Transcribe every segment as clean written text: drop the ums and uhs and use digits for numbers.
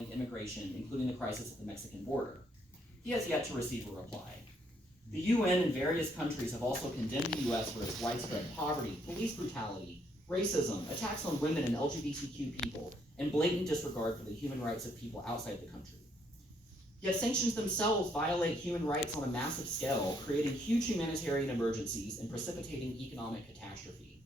immigration, including the crisis at the Mexican border. He has yet to receive a reply. The UN and various countries have also condemned the US for its widespread poverty, police brutality, racism, attacks on women and LGBTQ people, and blatant disregard for the human rights of people outside the country. Yet sanctions themselves violate human rights on a massive scale, creating huge humanitarian emergencies and precipitating economic catastrophe.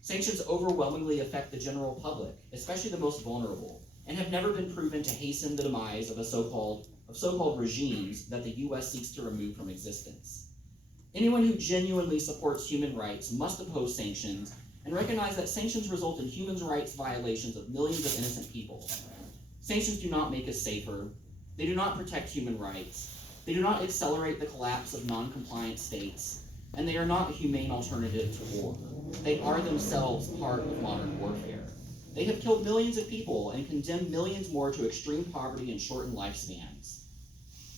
Sanctions overwhelmingly affect the general public, especially the most vulnerable, and have never been proven to hasten the demise of so-called regimes that the US seeks to remove from existence. Anyone who genuinely supports human rights must oppose sanctions and recognize that sanctions result in human rights violations of millions of innocent people. Sanctions do not make us safer. They do not protect human rights. They do not accelerate the collapse of non-compliant states, and they are not a humane alternative to war. They are themselves part of modern warfare. They have killed millions of people and condemned millions more to extreme poverty and shortened lifespans.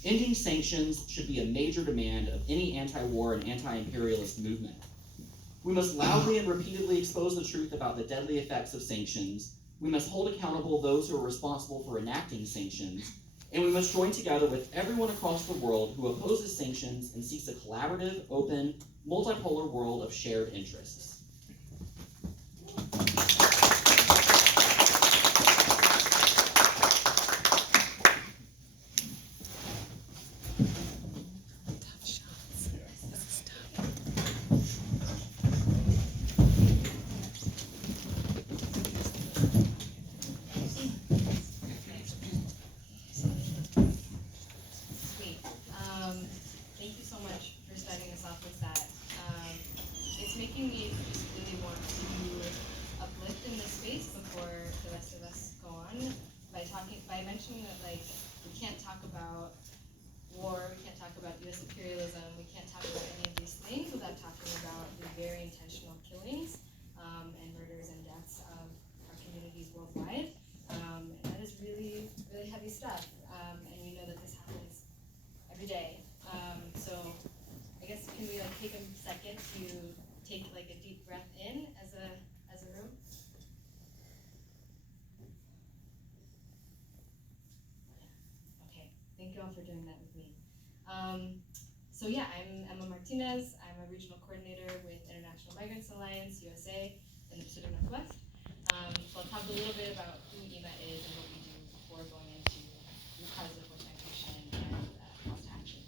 Ending sanctions should be a major demand of any anti-war and anti-imperialist movement. We must loudly and repeatedly expose the truth about the deadly effects of sanctions. We must hold accountable those who are responsible for enacting sanctions, and we must join together with everyone across the world who opposes sanctions and seeks a collaborative, open, multipolar world of shared interests. By mentioning that, like, we can't talk about war, we can't talk about U.S. imperialism, we can't talk about any of these things without talking about the very intentional killings and murders and deaths of our communities worldwide. And that is really, really heavy stuff. And we know that this happens every day. So I guess can we like take a second to take like a deep breath in as a room? Thank you all for doing that with me. So yeah, I'm Emma Martinez. I'm a regional coordinator with International Migrants Alliance, USA, in the Pacific Northwest. So I'll talk a little bit about who IMA is and what we do before going into root causes of forced migration and calls to action.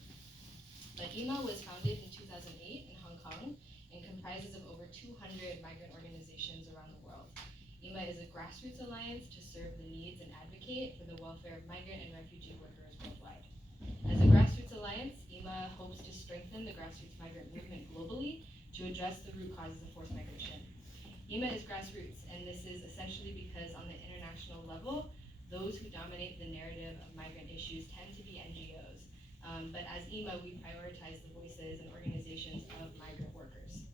But IMA was founded in 2008 in Hong Kong and comprises of over 200 migrant organizations around the world. IMA is a grassroots alliance to serve the needs and advocate for the welfare of migrant and refugee workers worldwide. As a grassroots alliance, IMA hopes to strengthen the grassroots migrant movement globally to address the root causes of forced migration. IMA is grassroots, and this is essentially because on the international level, those who dominate the narrative of migrant issues tend to be NGOs. But as IMA, we prioritize the voices and organizations of migrant workers.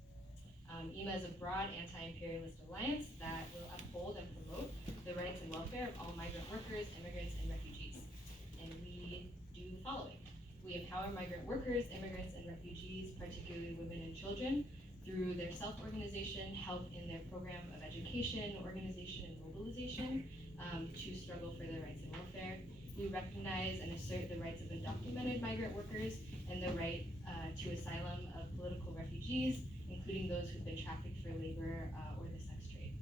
IMA is a broad anti-imperialist alliance that will uphold and promote the rights and welfare of all migrant workers, immigrants, and refugees. And we do the following. We empower migrant workers, immigrants, and refugees, particularly women and children, through their self-organization, help in their program of education, organization, and mobilization to struggle for their rights and welfare. We recognize and assert the rights of undocumented migrant workers and the right to asylum of political refugees, including those who've been trafficked for labor or the sex trade.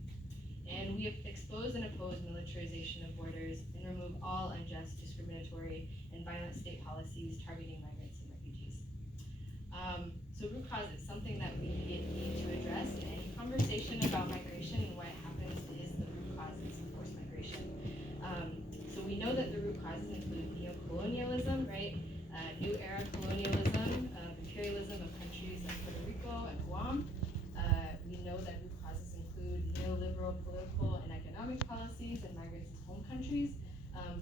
And we expose and oppose militarization of borders and remove all unjust, discriminatory, and violent state policies targeting migrants and refugees. So root causes, something that we need to address in any conversation about migration and why it happens is the root causes of forced migration. So we know that the root causes include neo-colonialism, right? New era colonialism, imperialism of countries like Puerto Rico and Guam. We know that root causes include neoliberal political and economic policies in migrants' home countries,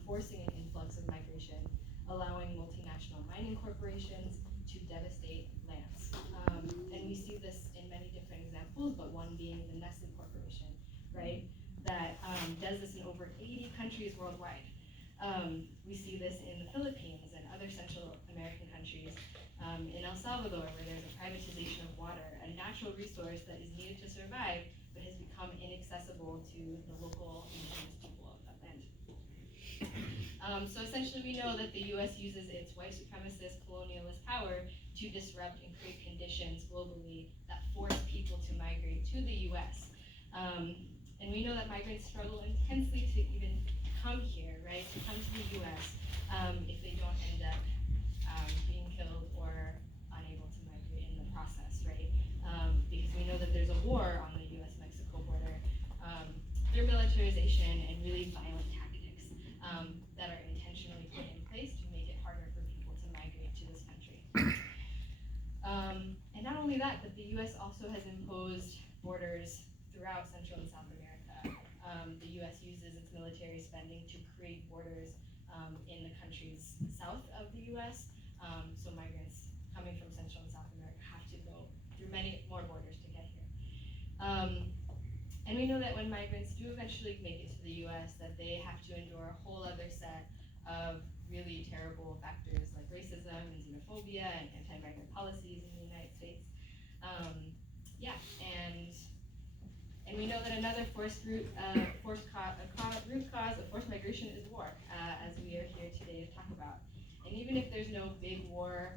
forcing an influx of migration, allowing multinational mining corporations to devastate lands. And we see this in many different examples, but one being the Nestle Corporation, right? That does this in over 80 countries worldwide. We see this in the Philippines and other Central American countries, in El Salvador, where there's a privatization of water, a natural resource that is needed to survive, but has become inaccessible to the local indigenous people of that land. So essentially we know that the US uses its white supremacist colonialist power to disrupt and create conditions globally that force people to migrate to the US. And we know that migrants struggle intensely to even come here, right? To come to the US if they don't end up being killed or unable to migrate in the process, right? Because we know that there's a war on the US-Mexico border, through militarization and really violent tactics that are intentionally put in place to make it harder for people to migrate to this country. And not only that, but the US also has imposed borders throughout Central and South America. The US uses its military spending to create borders in the countries south of the US. So migrants coming from Central and South America have to go through many more borders to get here. And we know that when migrants do eventually make it to the US, that they have to endure a whole other set of really terrible factors like racism and xenophobia and anti-migrant policies in the United States. And we know that another root cause of forced migration is war, as we are here today to talk about. And even if there's no big war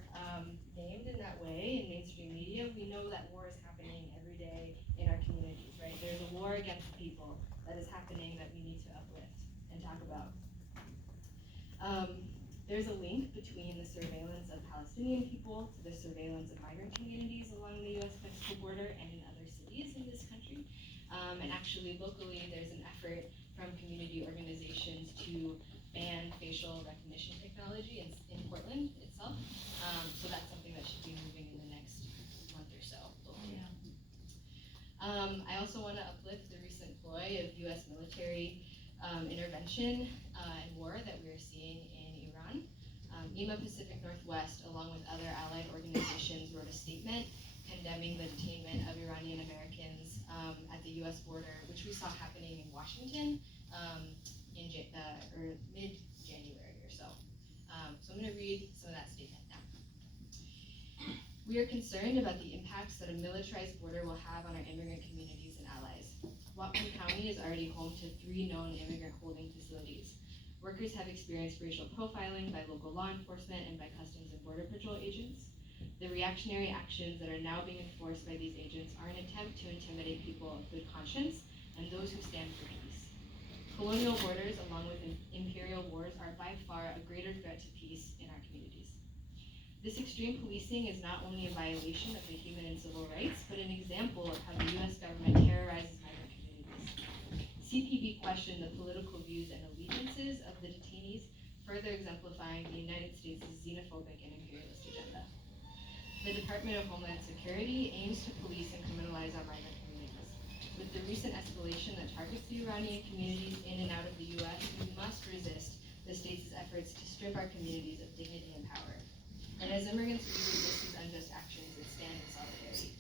named in that way in mainstream media, we know that war is happening every day in our communities, right? There's a war against people that is happening that we need to uplift and talk about. There's a link between the surveillance of Palestinian people to the surveillance of migrant communities along the US-Mexico border and in other cities in this country. And actually, locally, there's an effort from community organizations to ban facial recognition technology in Portland itself. So that's something that should be moving in the next month or so locally. I also want to uplift the recent ploy of US military intervention and war that we're seeing in Iran. EMA Pacific Northwest, along with other allied organizations, wrote a statement condemning the detainment of Iranian Americans at the US border, which we saw happening in Washington in mid-January or so. So I'm going to read some of that statement now. We are concerned about the impacts that a militarized border will have on our immigrant communities and allies. Whatcom County is already home to 3 known immigrant holding facilities. Workers have experienced racial profiling by local law enforcement and by Customs and Border Patrol agents. The reactionary actions that are now being enforced by these agents are an attempt to intimidate people of good conscience and those who stand for peace. Colonial borders, along with imperial wars, are by far a greater threat to peace in our communities. This extreme policing is not only a violation of the human and civil rights, but an example of how the US government terrorizes migrant communities. CPB questioned the political views and allegiances of the detainees, further exemplifying the United States' xenophobic and imperialist agenda. The Department of Homeland Security aims to police and criminalize our migrant communities. With the recent escalation that targets the Iranian communities in and out of the US, we must resist the state's efforts to strip our communities of dignity and power. And as immigrants, we resist these unjust actions and stand in solidarity.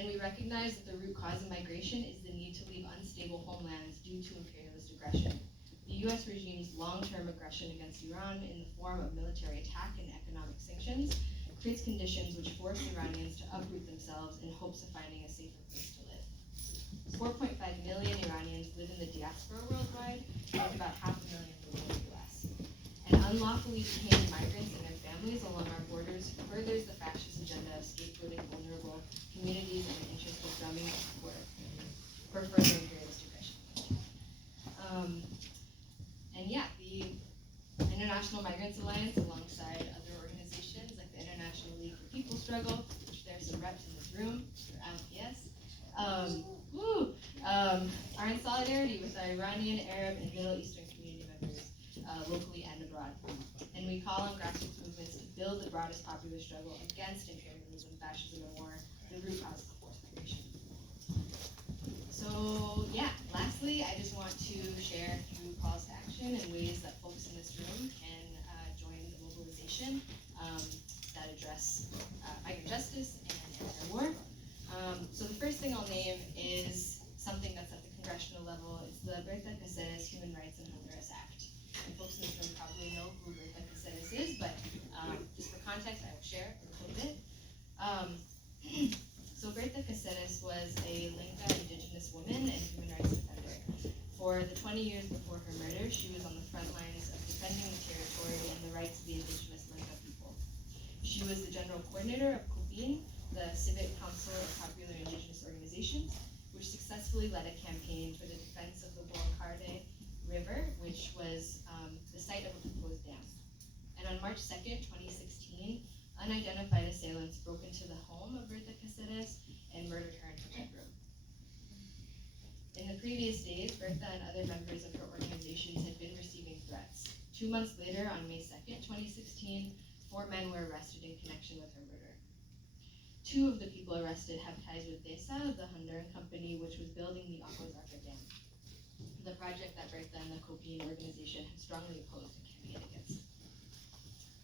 And we recognize that the root cause of migration is the need to leave unstable homelands due to imperialist aggression. The US regime's long-term aggression against Iran in the form of military attack and economic sanctions creates conditions which force Iranians to uproot themselves in hopes of finding a safer place to live. 4.5 million Iranians live in the diaspora worldwide, with about 500,000 living in the US. And unlawfully detained migrants and their families along our borders furthers the fascist agenda of scapegoating vulnerable communities in the interest of drumming up support for further imperialist aggression. The International Migrants Alliance, alongside other organizations like the International League for People Struggle, which there are some reps in this room, yes, are in solidarity with our Iranian, Arab, and Middle Eastern community members, locally and abroad. And we call on grassroots movements to build the broadest popular struggle against imperialism, fascism, and war, the root cause of forced migration. So lastly, I just want to share a few calls to action and ways that folks in this room can join the mobilization that address migrant justice and anti-war. So the first thing I'll name is something that's at the congressional level. It's the Berta Cáceres Human Rights and Honduras Act. And folks in this room probably know who Berta Cáceres is, but just for context, I will share a little bit. So Berta Cáceres was a Lenca indigenous woman and human rights defender. For the 20 years before her murder, she was on the front lines of defending the territory and the rights of the indigenous Lenca people. She was the general coordinator of COPIN, the Civic Council of Popular Indigenous Organizations, which successfully led a campaign for the defense of the Boacarde River, which was the site of a proposed dam. And on March 2nd, 2016, unidentified assailants broke into the home of Berta Cáceres and murdered her in her bedroom. In the previous days, Berta and other members of her organizations had been receiving threats. 2 months later, on May 2nd, 2016, 4 men were arrested in connection with her murder. 2 of the people arrested have ties with DESA, the Honduran company which was building the Agua Zarca Dam, the project that Berta and the COPIN organization had strongly opposed and campaigned against.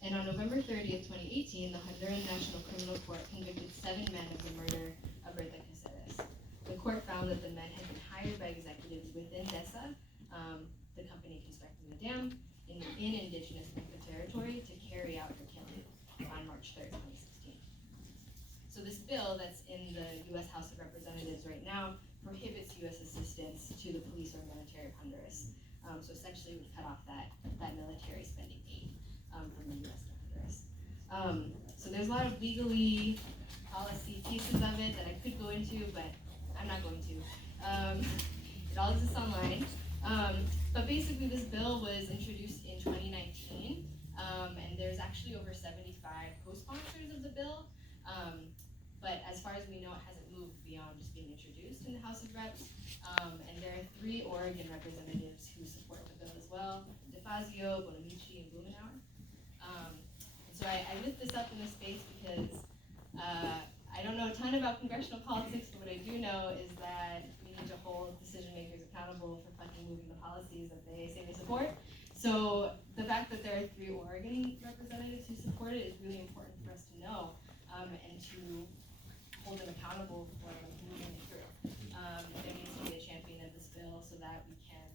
And on November 30th, 2018, the Honduran National Criminal Court convicted 7 men of the murder of Berta Cáceres. The court found that the men had been hired by executives within DESA, the company constructing the dam, in indigenous Lenca territory to carry out her killing on March 3rd, 2016. So this bill that's in the U.S. House of Representatives right now prohibits U.S. assistance to the police or military of Honduras. So essentially, we cut off that military spending aid from the U.S. to Honduras. So there's a lot of legally policy pieces of it that I could go into, but I'm not going to. It all exists online. But basically, this bill was introduced in 2019, and there's actually over 75 co-sponsors of the bill. But as far as we know, it hasn't moved beyond just being introduced in the House of Reps. And there are 3 Oregon representatives who support the bill as well: DeFazio, Bonamici, and Blumenauer. So I lift this up in this space because I don't know a ton about congressional politics, but what I do know is that we need to hold decision makers accountable for fucking moving the policies that they say they support. So the fact that there are 3 Oregon representatives who support it is really important for us to know, and to hold them accountable for moving it through. There needs to be a champion of this bill so that we can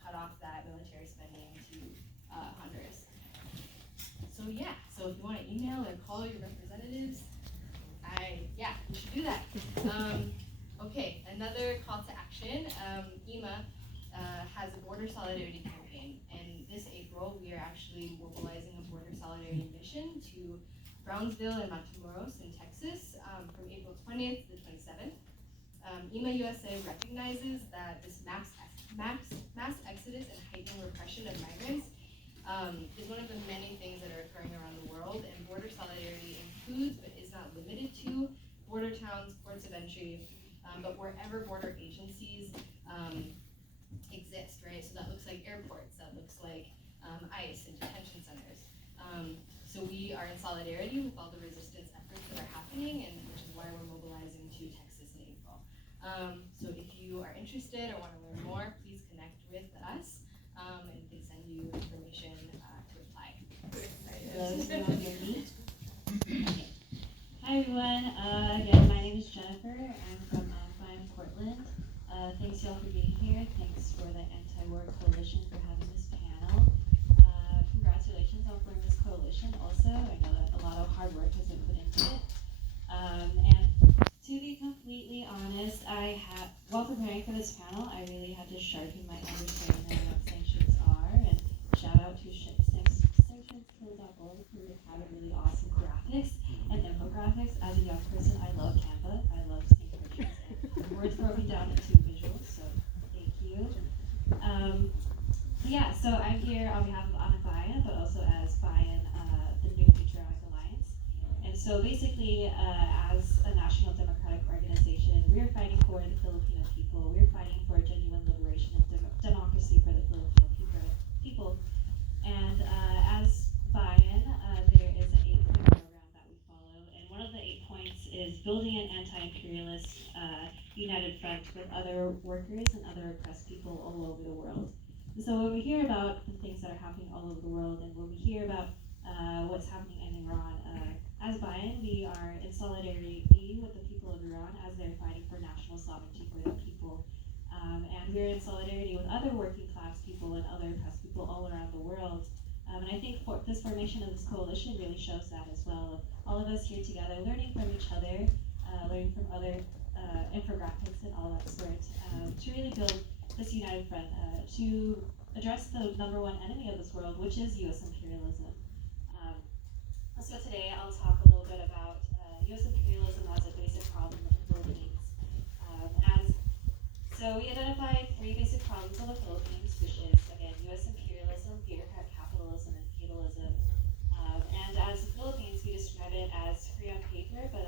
cut off that military spending to Honduras. So yeah, so if you want to email or call your representatives, we should do that. Okay, another call to action. EMA has a border solidarity campaign, and this April we are actually mobilizing a border solidarity mission to Brownsville and Matamoros in Texas from April 20th to the 27th. EMA USA recognizes that this mass exodus and heightened repression of migrants is one of the many things that are occurring around the world, and border solidarity includes, but is not limited to, border towns, ports of entry, but wherever border agencies exist, right? So that looks like airports, that looks like ICE and detention centers. So we are in solidarity with all the resistance efforts that are happening, and which is why we're mobilizing to Texas in April. So if you are interested or want to learn more, please connect with us, and we can send you information to apply. Hello, can you all hear me? Okay. Hi everyone, again, my name is Jennifer. I'm from Anakbayan, Portland. Thanks y'all for being here. Thanks for the Anti-War Coalition for having this panel. Congratulations on forming this coalition also. I know that a lot of hard work has been put into it. And to be completely honest, while preparing for this panel, I really had to sharpen my understanding of what sanctions are. And shout out to sanctionskill.org who have really awesome graphics and infographics. As a young person, I love Canva. I love seeing pictures and words broken down into visuals, so thank you. So I'm here on behalf of Anakbayan, but also as Bayan, the New Patriotic Alliance. And so basically, as a national democratic organization, we're fighting for the Filipino people. We're fighting for genuine liberation and democracy for the Filipino people. And as Bayan, there is an 8-point program that we follow. And one of the 8 points is building an anti-imperialist united front with other workers and other oppressed people all over the world. And so when we hear about the things that are happening all over the world, and when we hear about what's happening in Iran, as Bayan, we are in solidarity with the people of Iran as they're fighting for national sovereignty for the people. And we're in solidarity with other working class people and other oppressed people all around the world. And I think this formation of this coalition really shows that as well. All of us here together, learning from each other, learning from other infographics and all that sort, to really build this united front to address the number one enemy of this world, which is U.S. imperialism. So today I'll talk a little bit about U.S. imperialism as a basic problem of the Philippines. So we identified three basic problems of the Philippines, which is, again, U.S. imperialism, bureaucrat capitalism, and feudalism. And as the Philippines, we describe it as free on paper, but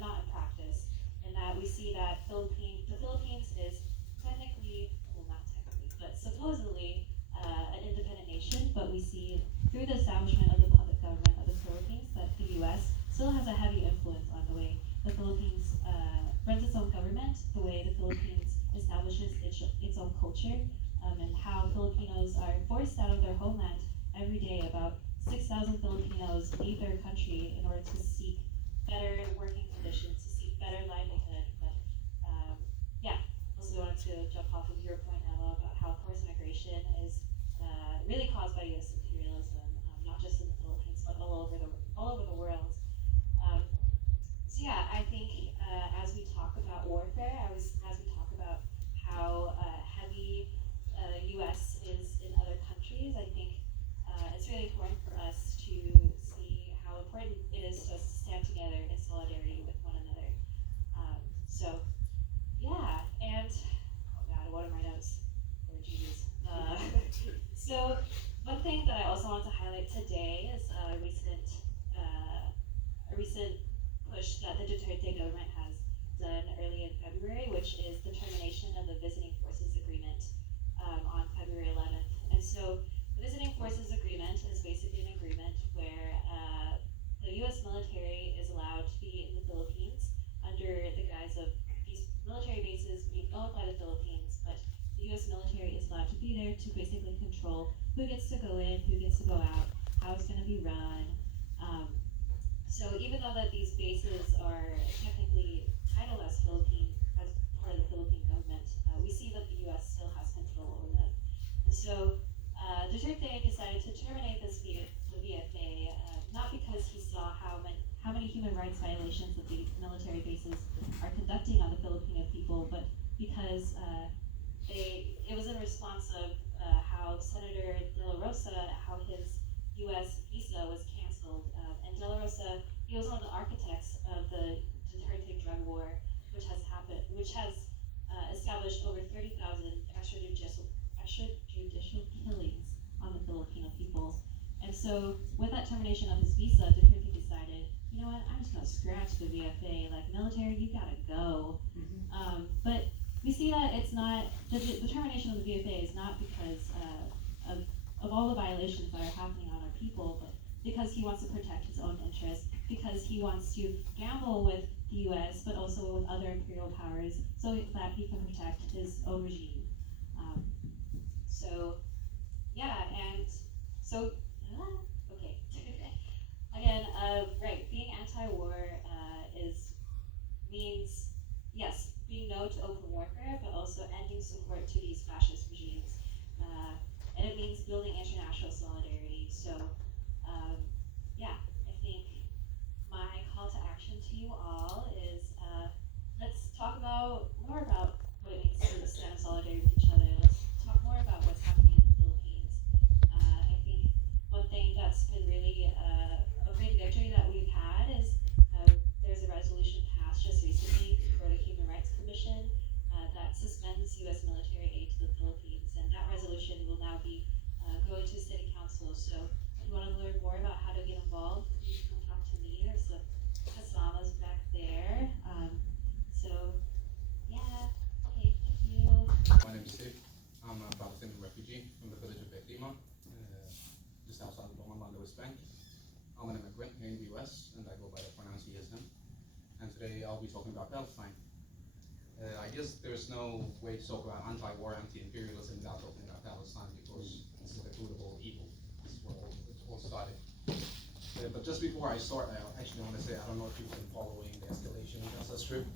not in practice. In that we see that the Philippines is technically, well, not technically, but supposedly an independent nation, but we see through the establishment of the puppet government of the Philippines that the U.S. still has a heavy influence on the way the Philippines runs its own government, the way the Philippines establishes its own culture, and how Filipinos are forced out of their homeland every day. About 6,000 Filipinos leave their country in order to seek better working conditions, to seek better livelihood. But also wanted to jump off of your point, Ella, about how forced migration is really caused by U.S. imperialism, not just in the Philippines, but all over the world. I think as we talk about warfare, as we talk about how heavy U.S. is in other countries, I think it's really important for us to see how important it is to stand together in solidarity with one another. And oh god, what are my notes? Oh Jesus. So one thing that I also want to highlight today is a recent push that the Duterte government has done early in February, which is the termination of the Visiting Forces Agreement on February 11th. And so the Visiting Forces Agreement is basically an agreement where the U.S. military is allowed to be in the Philippines under the guise of these military bases being owned by the Philippines, but the U.S. military is allowed to be there to basically control who gets to go in, who gets to go out, how it's going to be run. So even though that these bases are technically titled as part of the Philippine government, we see that the U.S. still has control over them. And so Duterte decided to terminate the VFA, not because he saw how many human rights violations that the military bases are conducting on the Filipino people, but because it was in response of how Senator De La Rosa, how his U.S. visa was canceled. And De La Rosa, he was one of the architects of the Duterte drug war, which has established over 30,000 extrajudicial killings on the Filipino people. And so with that termination of his visa, Duterte decided, you know what, I'm just going to scratch the VFA. Like, military, you got to go. Mm-hmm. But we see that it's not, the termination of the VFA is not because of all the violations that are happening on our people, but because he wants to protect his own interests, because he wants to gamble with the U.S., but also with other imperial powers, so that he can protect his own regime. Okay. Again, being anti-war means, yes, being no to open warfare, but also ending support to these fascist regimes. And it means building international solidarity. So, I think my call to action to you all is let's talk more about what it means to stand in solidarity with each other. Let's talk more about what's happening in the Philippines. I think one thing that's been really a great victory that we've had is there's a resolution passed just recently for the Human Rights Commission that suspends U.S. military aid to the Philippines, and that resolution will now be going to City Council. So if you want to learn more about how to get involved, you can talk to me. There's the Kasama's back there. Okay, thank you. My name is Saif. I'm a Palestinian refugee from the village of Betlima, just outside of Bowman on the West Bank. I'm an immigrant here in the US, and I go by the pronouns he, him. And today I'll be talking about Palestine. I guess there's no way to talk about anti-war, anti-imperialism without talking about Palestine, because this is the root of all evil. This is where it all started. But just before I start, I actually want to say, I don't know if you've been following the escalation in Gaza Strip.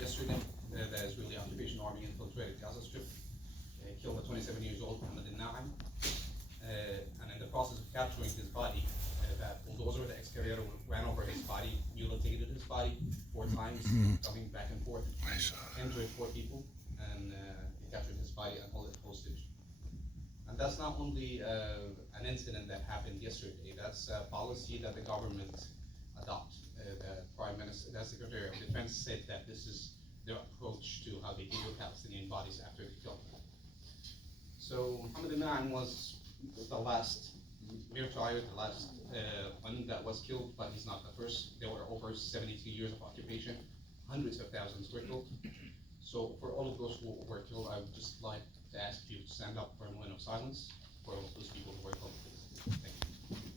Yesterday, the Israeli occupation army infiltrated Gaza Strip, killed a 27-year-old Mohammed al-Na'im, and in the process of capturing his body, that bulldozer, the excavator, ran over his body, mutilated his body 4 times, coming back and forth, injured 4 people, and not only an incident that happened yesterday. That's a policy that the government adopt. The Prime Minister, the Secretary of Defense said that this is their approach to how they deal with Palestinian bodies after they kill them. So Mohammed Imam was the last martyr, the last one that was killed, but he's not the first. There were over 72 years of occupation, hundreds of thousands were killed. So for all of those who were killed, I would just like to ask you to stand up for a moment of silence for all of those people who were killed. Thank you.